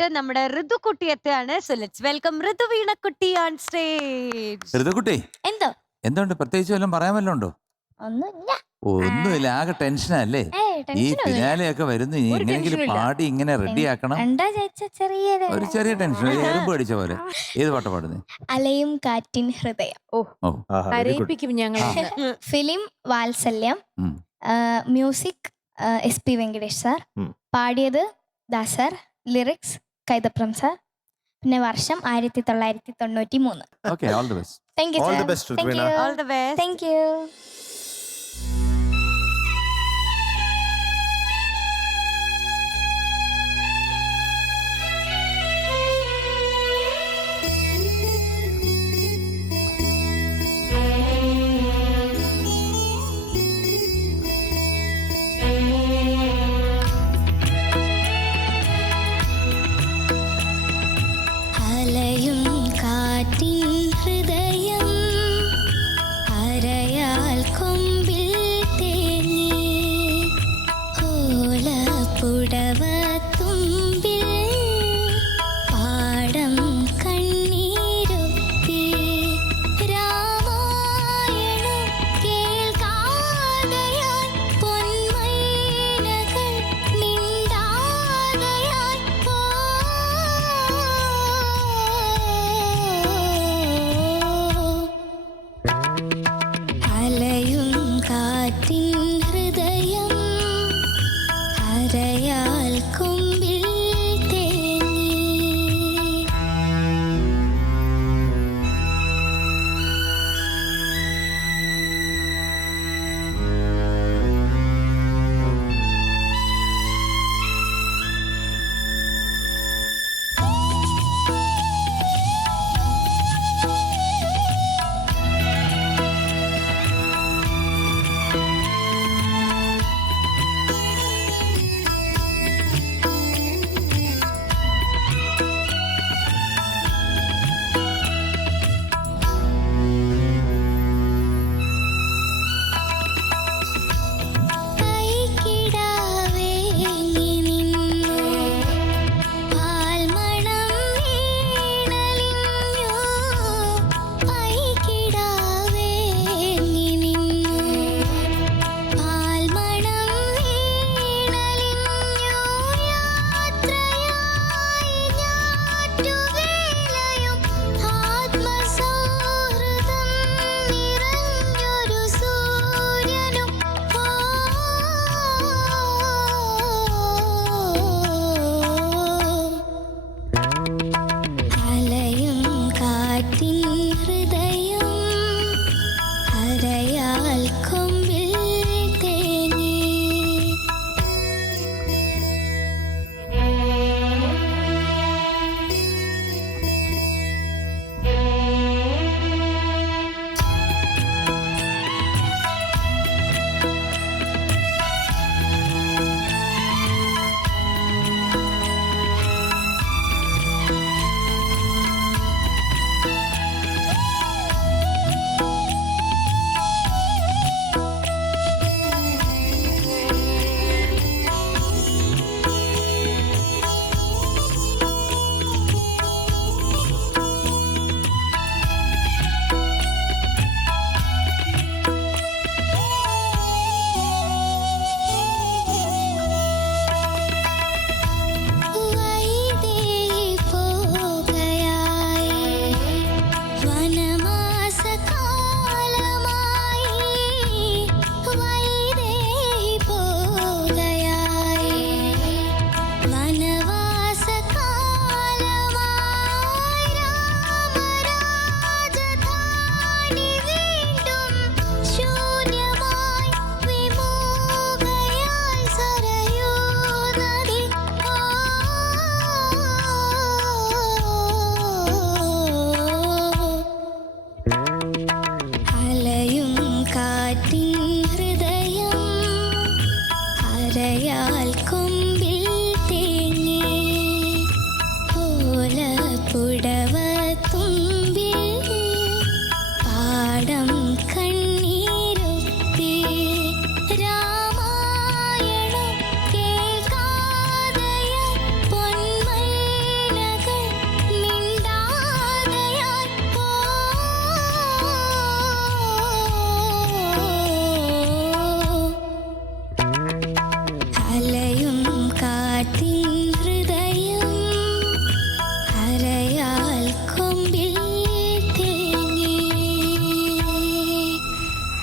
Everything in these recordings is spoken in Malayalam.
നമ്മുടെ ഋതുക്കുട്ടി എത്തുകയാണ് സോ ലെറ്റ്സ് വെൽക്കം ഋതു വീണക്കുട്ടി ഓൺ സ്റ്റേജ് ഋതുക്കുട്ടി എന്തോ? എന്തുണ്ട്? പ്രത്യേകിച്ച് വല്ലതും പറയാൻ വല്ലതും ഉണ്ടോ? ഒന്നുമില്ല. ഒന്നുമില്ല ആകെ ടെൻഷനല്ലേ അല്ലേ? ഈ പിന്നാലെ ഒക്കെ വരുന്നു ഇനി എങ്ങനെയെങ്കിലും പാടി ഇങ്ങനെ റെഡി ആക്കണം. എന്താ ചേച്ച ചെറിയൊരു ഒരു ചെറിയ ടെൻഷൻ ഒരു എറുമ്പ് അടിച്ച പോലെ. ഏത് പാട്ട് പാടുന്നത് അലയും കാറ്റിൻ ഹൃദയം. ഓ കരയിപ്പിക്കും ഞങ്ങൾ ഫിലിം വാത്സല്യം. ഉം. Music S P Venkatesh sir. ഉം. പാടിയത് ദാസർ. ലിറിക്സ് കൈതപ്രം സാർ പിന്നെ വർഷം ആയിരത്തി തൊള്ളായിരത്തി തൊണ്ണൂറ്റി മൂന്ന് okay all the best thank you All the sir best, thank you all the best thank you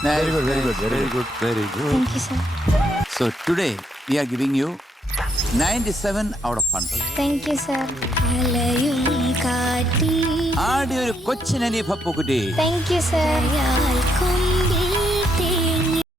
Very good, very good, very very good, very good. Thank you sir So today we are giving you 97 out of 100. Thank you sir അലയും കാറ്റിൽ ആടി ഒരു കൊച്ചിനനി പപ്പുക്കുട്ടി താങ്ക് യു സർ